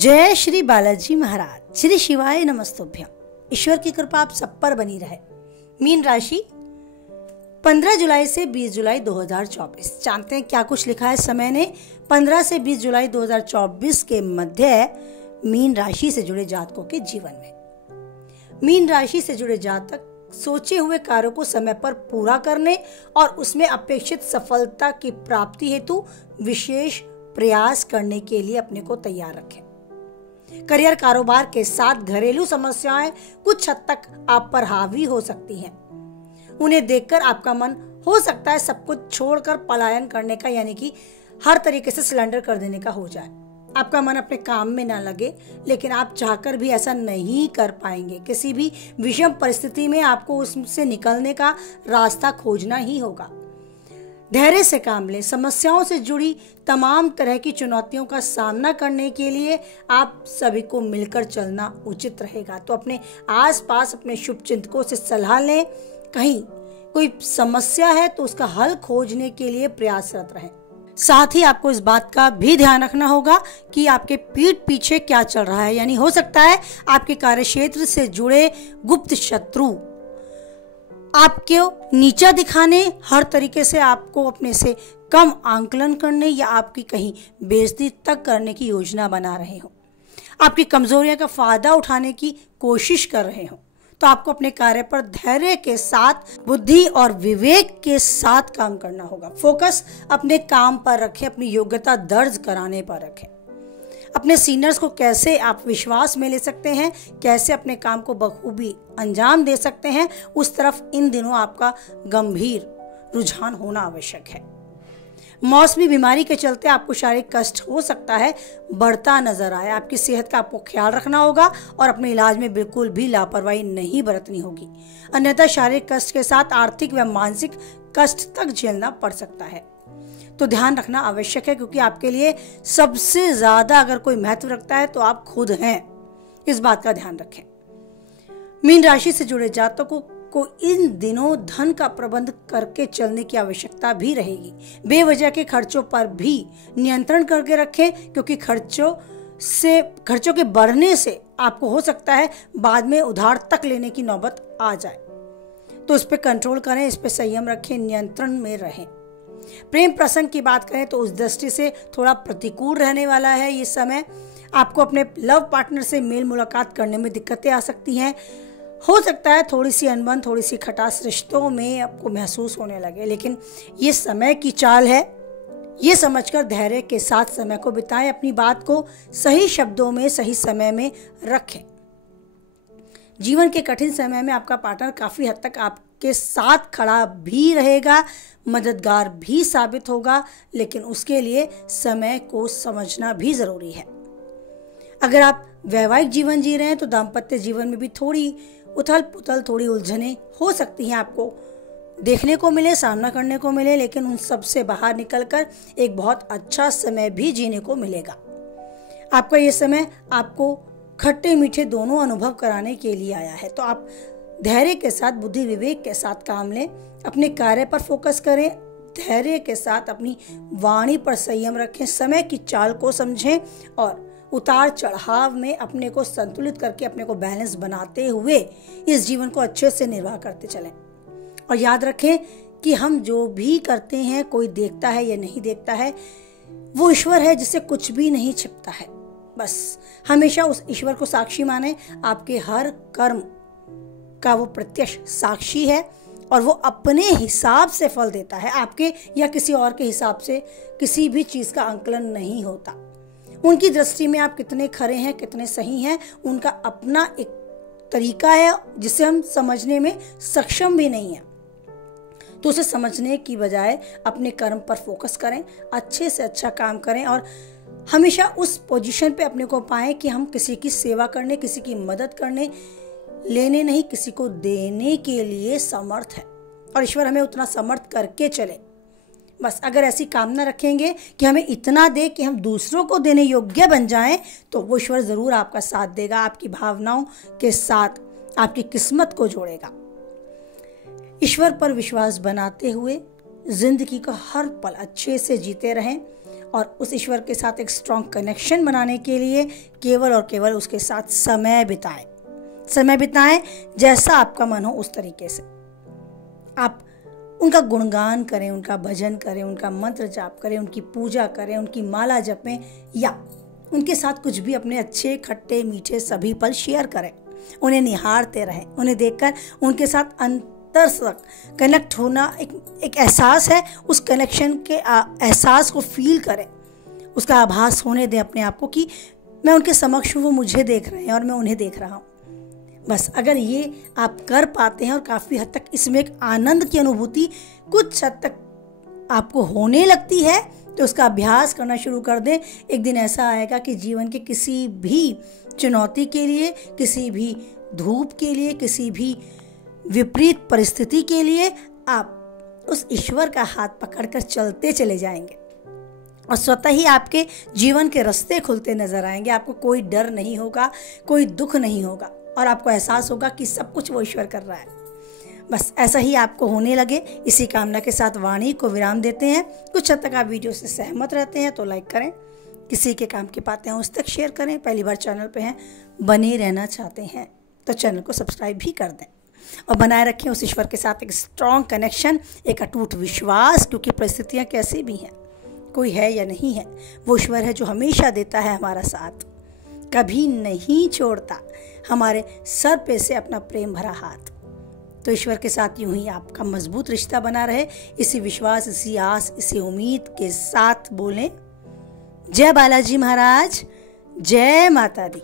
जय श्री बालाजी महाराज। श्री शिवाय नमस्तुभ्यम। ईश्वर की कृपा आप सब पर बनी रहे। मीन राशि 15 जुलाई से 20 जुलाई 2024। जानते हैं क्या कुछ लिखा है समय ने। 15 से 20 जुलाई 2024 के मध्य मीन राशि से जुड़े जातकों के जीवन में मीन राशि से जुड़े जातक सोचे हुए कार्यों को समय पर पूरा करने और उसमें अपेक्षित सफलता की प्राप्ति हेतु विशेष प्रयास करने के लिए अपने को तैयार रखें। करियर कारोबार के साथ घरेलू समस्याएं कुछ हद तक आप पर हावी हो सकती हैं। उन्हें देखकर आपका मन हो सकता है सब कुछ छोड़कर पलायन करने का, यानी कि हर तरीके से सिलेंडर कर देने का हो जाए। आपका मन अपने काम में ना लगे, लेकिन आप चाहकर भी ऐसा नहीं कर पाएंगे। किसी भी विषम परिस्थिति में आपको उससे निकलने का रास्ता खोजना ही होगा। धैर्य से काम लें। समस्याओं से जुड़ी तमाम तरह की चुनौतियों का सामना करने के लिए आप सभी को मिलकर चलना उचित रहेगा। तो अपने आसपास अपने शुभचिंतकों से सलाह लें। कहीं कोई समस्या है तो उसका हल खोजने के लिए प्रयासरत रहें। साथ ही आपको इस बात का भी ध्यान रखना होगा कि आपके पीठ पीछे क्या चल रहा है। यानी हो सकता है आपके कार्यक्षेत्र से जुड़े गुप्त शत्रु आपको नीचा दिखाने, हर तरीके से आपको अपने से कम आंकलन करने या आपकी कहीं बेइज्जती तक करने की योजना बना रहे हो। आपकी कमजोरियों का फायदा उठाने की कोशिश कर रहे हो। तो आपको अपने कार्य पर धैर्य के साथ, बुद्धि और विवेक के साथ काम करना होगा। फोकस अपने काम पर रखें, अपनी योग्यता दर्ज कराने पर रखें। अपने सीनियर्स को कैसे आप विश्वास में ले सकते हैं, कैसे अपने काम को बखूबी अंजाम दे सकते हैं, उस तरफ इन दिनों आपका गंभीर रुझान होना आवश्यक है। मौसमी बीमारी के चलते आपको शारीरिक कष्ट हो सकता है बढ़ता नजर आए। आपकी सेहत का आपको ख्याल रखना होगा और अपने इलाज में बिल्कुल भी लापरवाही नहीं बरतनी होगी, अन्यथा शारीरिक कष्ट के साथ आर्थिक व मानसिक कष्ट तक झेलना पड़ सकता है। तो ध्यान रखना आवश्यक है, क्योंकि आपके लिए सबसे ज्यादा अगर कोई महत्व रखता है तो आप खुद हैं। इस बात का ध्यान रखें। मीन राशि से जुड़े जातकों को इन दिनों धन का प्रबंध करके चलने की आवश्यकता भी रहेगी। बेवजह के खर्चों पर भी नियंत्रण करके रखें, क्योंकि खर्चों के बढ़ने से आपको हो सकता है बाद में उधार तक लेने की नौबत आ जाए। तो इस पे कंट्रोल करें, इस पे संयम रखें, नियंत्रण में रहें। प्रेम प्रसंग की बात करें तो उस दृष्टि से थोड़ा प्रतिकूल रहने वाला है ये समय। आपको अपने लव पार्टनर से मेल मुलाकात करने में दिक्कतें आ सकती हैं। हो सकता है थोड़ी सी अनबन, थोड़ी सी खटास रिश्तों में आपको महसूस होने लगे, लेकिन ये समय की चाल है। ये समझकर धैर्य के साथ समय को बिताएं। अपनी बात को सही शब्दों में सही समय में रखें। जीवन के कठिन समय में आपका पार्टनर काफी हद तक आपके साथ खड़ा भी रहेगा, मददगार भी साबित होगा, लेकिन उसके लिए समय को समझना भी जरूरी है। अगर आप वैवाहिक जीवन जी रहे हैं तो दाम्पत्य जीवन में भी थोड़ी उथल पुथल, थोड़ी उलझने हो सकती हैं, आपको देखने को मिले, सामना करने को मिले, लेकिन उन सब से बाहर निकलकर एक बहुत अच्छा समय भी जीने को मिलेगा। आपका ये समय आपको खट्टे मीठे दोनों अनुभव कराने के लिए आया है। तो आप धैर्य के साथ, बुद्धि विवेक के साथ काम लें, अपने कार्य पर फोकस करें, धैर्य के साथ अपनी वाणी पर संयम रखें, समय की चाल को समझें और उतार चढ़ाव में अपने को संतुलित करके, अपने को बैलेंस बनाते हुए इस जीवन को अच्छे से निर्वाह करते चलें। और याद रखें कि हम जो भी करते हैं, कोई देखता है या नहीं देखता है, वो ईश्वर है जिससे कुछ भी नहीं छिपता है। बस हमेशा उस ईश्वर को साक्षी माने। आपके हर कर्म का वो प्रत्यक्ष साक्षी है और वो अपने हिसाब से फल देता है। आपके या किसी और के हिसाब से किसी भी चीज का आंकलन नहीं होता। उनकी दृष्टि में आप कितने खरे हैं, कितने सही हैं, उनका अपना एक तरीका है जिसे हम समझने में सक्षम भी नहीं है। तो उसे समझने की बजाय अपने कर्म पर फोकस करें, अच्छे से अच्छा काम करें और हमेशा उस पोजीशन पे अपने को पाएं कि हम किसी की सेवा करने, किसी की मदद करने, लेने नहीं, किसी को देने के लिए समर्थ है। और ईश्वर हमें उतना समर्थ करके चले। बस अगर ऐसी कामना रखेंगे कि हमें इतना दे कि हम दूसरों को देने योग्य बन जाएं, तो वो ईश्वर जरूर आपका साथ देगा, आपकी भावनाओं के साथ आपकी किस्मत को जोड़ेगा। ईश्वर पर विश्वास बनाते हुए जिंदगी का हर पल अच्छे से जीते रहें और उस ईश्वर के साथ एक स्ट्रॉन्ग कनेक्शन बनाने के लिए केवल और केवल उसके साथ समय बिताएं। समय बिताएं जैसा आपका मन हो उस तरीके से। आप उनका गुणगान करें, उनका भजन करें, उनका मंत्र जाप करें, उनकी पूजा करें, उनकी माला जपें या उनके साथ कुछ भी अपने अच्छे खट्टे मीठे सभी पल शेयर करें। उन्हें निहारते रहें, उन्हें देखकर उनके साथ अंतर तक कनेक्ट होना एक एहसास है। उस कनेक्शन के एहसास को फील करें, उसका आभास होने दें अपने आप को कि मैं उनके समक्ष हूँ, वो मुझे देख रहे हैं और मैं उन्हें देख रहा हूँ। बस अगर ये आप कर पाते हैं और काफ़ी हद तक इसमें एक आनंद की अनुभूति कुछ हद तक आपको होने लगती है तो उसका अभ्यास करना शुरू कर दें। एक दिन ऐसा आएगा कि जीवन के किसी भी चुनौती के लिए, किसी भी धूप के लिए, किसी भी विपरीत परिस्थिति के लिए आप उस ईश्वर का हाथ पकड़कर चलते चले जाएंगे और स्वतः ही आपके जीवन के रास्ते खुलते नजर आएंगे। आपको कोई डर नहीं होगा, कोई दुख नहीं होगा और आपको एहसास होगा कि सब कुछ वो ईश्वर कर रहा है। बस ऐसा ही आपको होने लगे, इसी कामना के साथ वाणी को विराम देते हैं। कुछ हद तक आप वीडियो से सहमत रहते हैं तो लाइक करें, किसी के काम की बातें उस तक शेयर करें। पहली बार चैनल पे हैं, बने रहना चाहते हैं तो चैनल को सब्सक्राइब भी कर दें और बनाए रखें उस ईश्वर के साथ एक स्ट्रॉन्ग कनेक्शन, एक अटूट विश्वास। क्योंकि परिस्थितियाँ कैसी भी हैं, कोई है या नहीं है, वो ईश्वर है जो हमेशा देता है हमारा साथ, कभी नहीं छोड़ता हमारे सर पे से अपना प्रेम भरा हाथ। तो ईश्वर के साथ यूं ही आपका मजबूत रिश्ता बना रहे, इसी विश्वास, इसी आस, इसी उम्मीद के साथ बोलें जय बालाजी महाराज, जय माता दी।